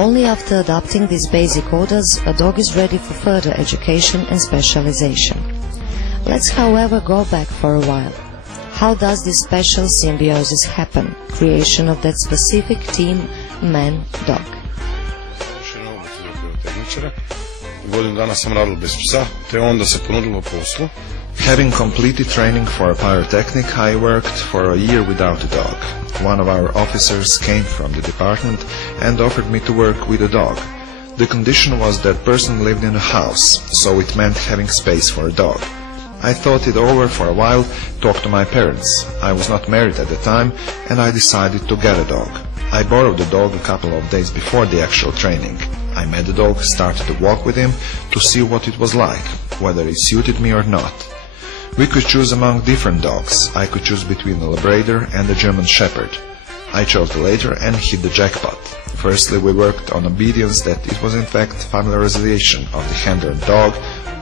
Only after adopting these basic orders, a dog is ready for further education and specialization. Let's, however, go back for a while. How does this special symbiosis happen? Creation of that specific team, man-dog. Godinu dana sam radila bez psa, te onda se ponudilo poslu. Having completed training for a pyrotechnic, I worked for a year without a dog. One of our officers came from the department and offered me to work with a dog. The condition was that person lived in a house, so it meant having space for a dog. I thought it over for a while, talked to my parents. I was not married at the time, and I decided to get a dog. I borrowed the dog a couple of days before the actual training. I met the dog, started to walk with him to see what it was like, whether it suited me or not. We could choose among different dogs. I could choose between a Labrador and a German Shepherd. I chose the latter and hit the jackpot. Firstly, we worked on obedience, that it was in fact familiarization of the handler and dog,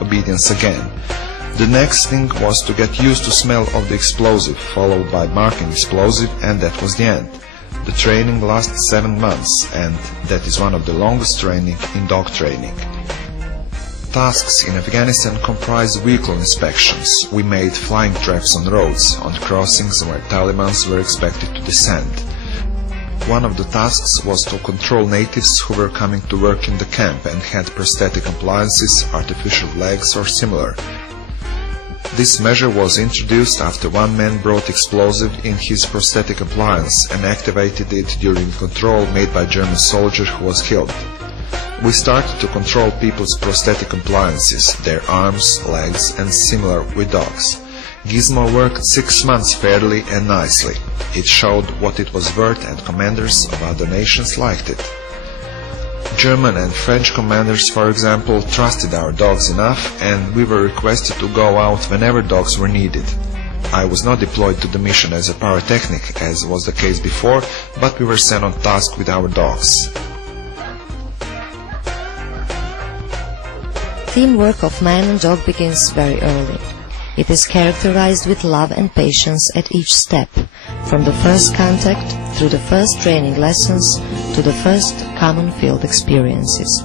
obedience again. The next thing was to get used to smell of the explosive, followed by barking explosive, and that was the end. The training lasted 7 months, and that is one of the longest training in dog training. Tasks in Afghanistan comprise vehicle inspections. We made flying traps on roads, on crossings where Talibans were expected to descend. One of the tasks was to control natives who were coming to work in the camp and had prosthetic appliances, artificial legs or similar. This measure was introduced after one man brought explosive in his prosthetic appliance and activated it during control made by a German soldier who was killed. We started to control people's prosthetic appliances, their arms, legs and similar with dogs. Gizmo worked 6 months fairly and nicely. It showed what it was worth and commanders of other nations liked it. German and French commanders, for example, trusted our dogs enough, and we were requested to go out whenever dogs were needed. I was not deployed to the mission as a pyrotechnic, as was the case before, but we were sent on task with our dogs. Teamwork of man and dog begins very early. It is characterized with love and patience at each step, from the first contact, through the first training lessons, to the first common field experiences.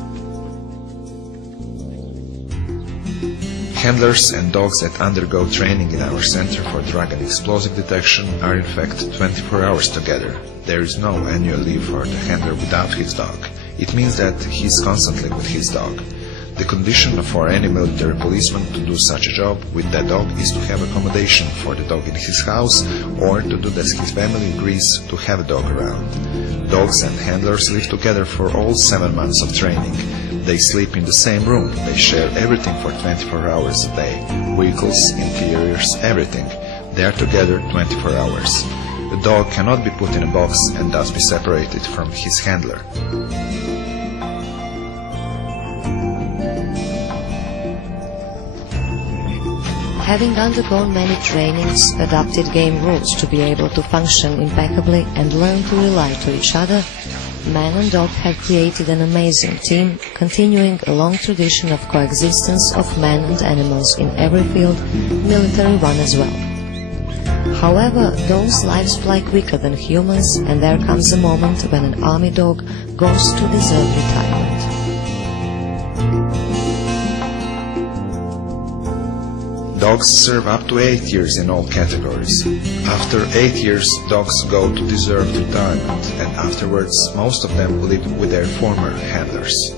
Handlers and dogs that undergo training in our Center for Drug and Explosive Detection are in fact 24 hours together. There is no annual leave for the handler without his dog. It means that he is constantly with his dog. The condition for any military policeman to do such a job with that dog is to have accommodation for the dog in his house, or to do that his family agrees to have a dog around. Dogs and handlers live together for all 7 months of training. They sleep in the same room, they share everything for 24 hours a day, vehicles, interiors, everything. They are together 24 hours. The dog cannot be put in a box and thus be separated from his handler. Having undergone many trainings, adopted game rules to be able to function impeccably and learn to rely to each other, man and dog have created an amazing team, continuing a long tradition of coexistence of man and animals in every field, military one as well. However, those lives fly quicker than humans, and there comes a moment when an army dog goes to deserve retirement. Dogs serve up to 8 years in all categories. After 8 years, dogs go to deserved retirement, and afterwards most of them live with their former handlers.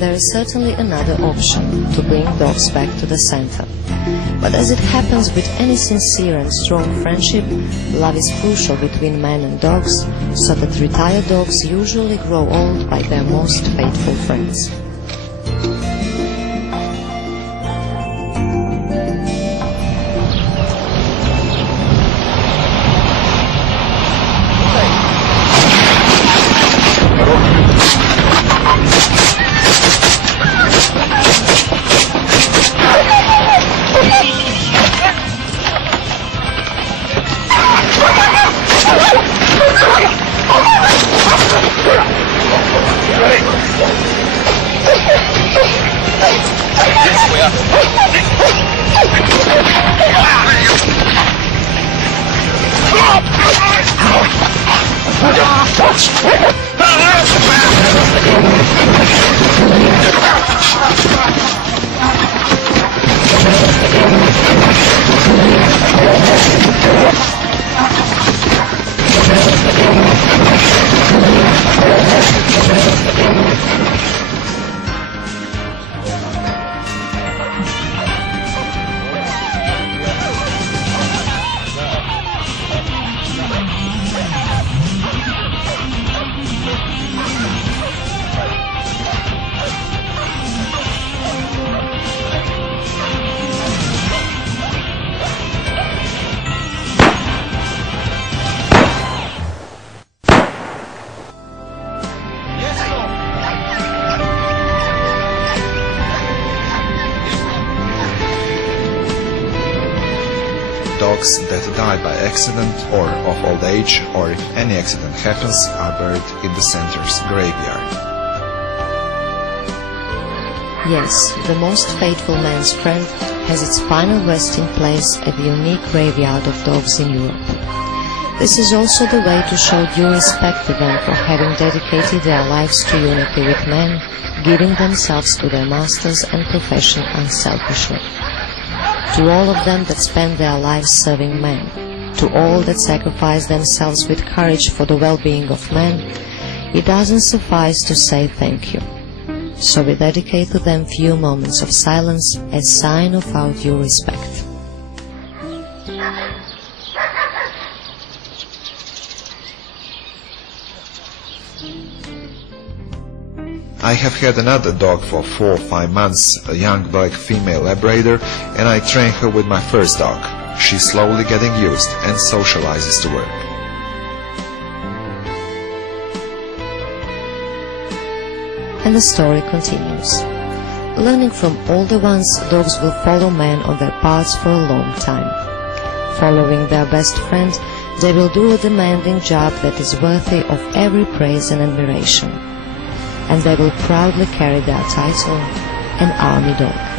There is certainly another option, to bring dogs back to the center. But as it happens with any sincere and strong friendship, love is crucial between men and dogs, so that retired dogs usually grow old by their most faithful friends. Dogs that die by accident or of old age, or if any accident happens, are buried in the center's graveyard. Yes, the most faithful man's friend has its final resting place at the unique graveyard of dogs in Europe. This is also the way to show due respect to them for having dedicated their lives to unity with men, giving themselves to their masters and profession unselfishly. To all of them that spend their lives serving men, to all that sacrifice themselves with courage for the well-being of men, it doesn't suffice to say thank you. So we dedicate to them few moments of silence as sign of our due respect. I have had another dog for 4 or 5 months, a young black female Labrador, and I trained her with my first dog. She's slowly getting used and socializes to work. And the story continues. Learning from older ones, dogs will follow men on their paths for a long time. Following their best friend, they will do a demanding job that is worthy of every praise and admiration. And they will proudly carry their title, an army dog.